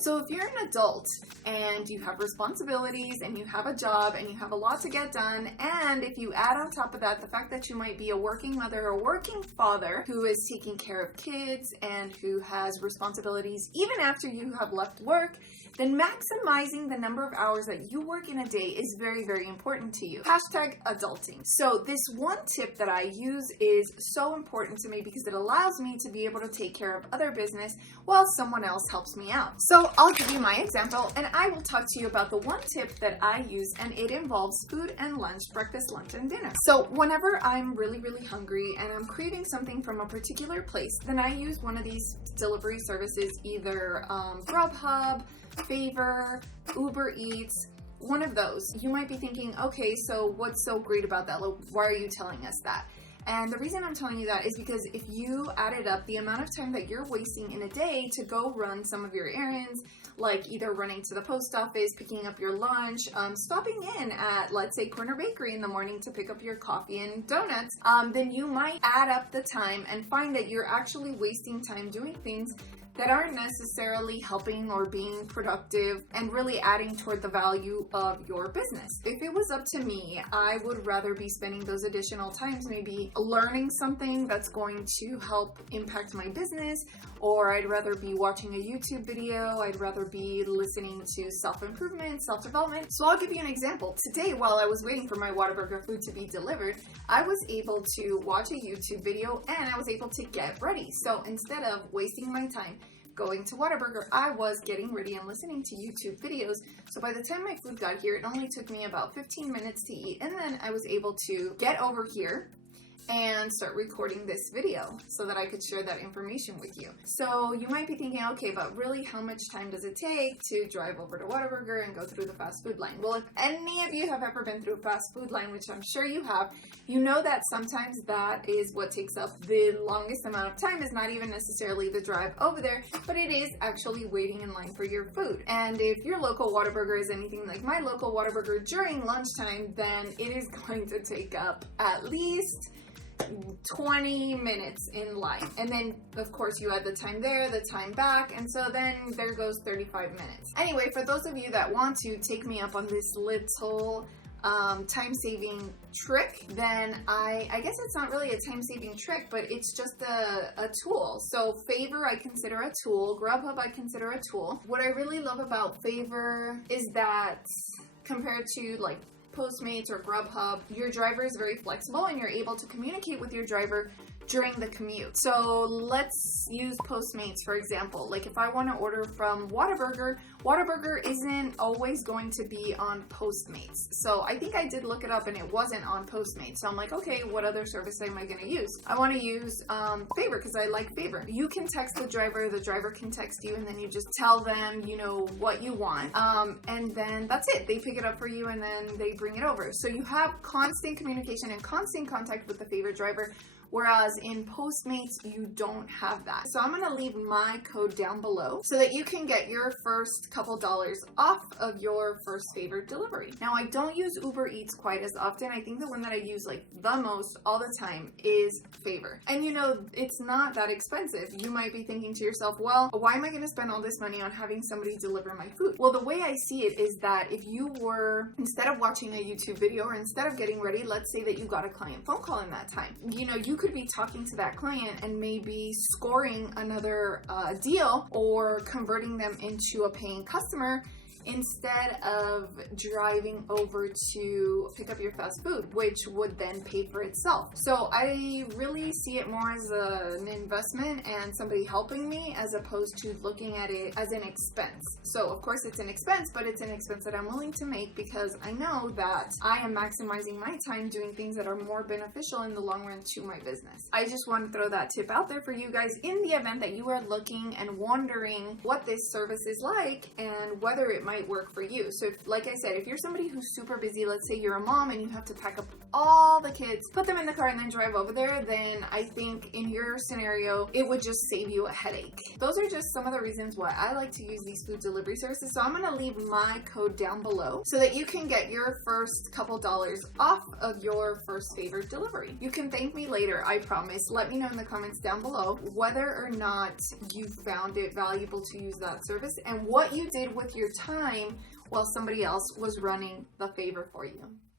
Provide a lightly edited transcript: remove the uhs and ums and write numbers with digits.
So if you're an adult and you have responsibilities and you have a job and you have a lot to get done, and if you add on top of that the fact that you might be a working mother or working father who is taking care of kids and who has responsibilities even after you have left work, then maximizing the number of hours that you work in a day is very, very important to you. Hashtag adulting. So this one tip that I use is so important to me because it allows me to be able to take care of other business while someone else helps me out. So I'll give you my example and I will talk to you about the one tip that I use, and it involves food and lunch, breakfast, lunch, and dinner. So whenever I'm really, really hungry and I'm craving something from a particular place, then I use one of these delivery services, either Grubhub, Favor, Uber Eats, one of those. You might be thinking, okay, so what's so great about that? Why are you telling us that? And the reason I'm telling you that is because if you added up the amount of time that you're wasting in a day to go run some of your errands, like either running to the post office, picking up your lunch, stopping in at, let's say, Corner Bakery in the morning to pick up your coffee and donuts, then you might add up the time and find that you're actually wasting time doing things that aren't necessarily helping or being productive and really adding toward the value of your business. If it was up to me, I would rather be spending those additional times maybe learning something that's going to help impact my business, or I'd rather be watching a YouTube video, I'd rather be listening to self-improvement, self-development. So I'll give you an example. Today, while I was waiting for my Whataburger food to be delivered, I was able to watch a YouTube video and I was able to get ready. So instead of wasting my time going to Whataburger, I was getting ready and listening to YouTube videos. So by the time my food got here, it only took me about 15 minutes to eat, and then I was able to get over here and start recording this video so that I could share that information with you. So you might be thinking, okay, but really how much time does it take to drive over to Whataburger and go through the fast food line? Well, if any of you have ever been through a fast food line, which I'm sure you have, you know that sometimes that is what takes up the longest amount of time. Is not even necessarily the drive over there, but it is actually waiting in line for your food. And if your local Whataburger is anything like my local Whataburger during lunchtime, then it is going to take up at least 20 minutes in line. And then of course you add the time there, the time back, and so then there goes 35 minutes. Anyway, for those of you that want to take me up on this little time-saving trick, then I guess it's not really a time-saving trick, but it's just a tool. So Favor I consider a tool, Grubhub I consider a tool. What I really love about Favor is that compared to like Postmates or Grubhub, your driver is very flexible and you're able to communicate with your driver during the commute. So let's use Postmates for example. Like if I want to order from Whataburger, Whataburger isn't always going to be on Postmates. So I think I did look it up and it wasn't on Postmates. So I'm like, okay, what other service am I going to use? I want to use Favor because I like Favor. You can text the driver can text you, and then you just tell them, you know, what you want. And then that's it. They pick it up for you and then they bring it over. So you have constant communication and constant contact with the Favor driver. Whereas in Postmates, you don't have that. So I'm gonna leave my code down below so that you can get your first couple dollars off of your first Favor delivery. Now, I don't use Uber Eats quite as often. I think the one that I use like the most all the time is Favor. And you know, it's not that expensive. You might be thinking to yourself, well, why am I gonna spend all this money on having somebody deliver my food? Well, the way I see it is that if you were, instead of watching a YouTube video or instead of getting ready, let's say that you got a client phone call in that time. You know, you could be talking to that client and maybe scoring another deal or converting them into a paying customer instead of driving over to pick up your fast food, which would then pay for itself. So I really see it more as an investment and somebody helping me as opposed to looking at it as an expense. So of course it's an expense, but it's an expense that I'm willing to make because I know that I am maximizing my time doing things that are more beneficial in the long run to my business. I just want to throw that tip out there for you guys in the event that you are looking and wondering what this service is like and whether it might work for you. So if, like I said, if you're somebody who's super busy, let's say you're a mom and you have to pack up all the kids, put them in the car and then drive over there, then I think in your scenario, it would just save you a headache. Those are just some of the reasons why I like to use these food delivery services. So I'm going to leave my code down below so that you can get your first couple dollars off of your first favorite delivery. You can thank me later, I promise. Let me know in the comments down below whether or not you found it valuable to use that service and what you did with your time while somebody else was running the favor for you.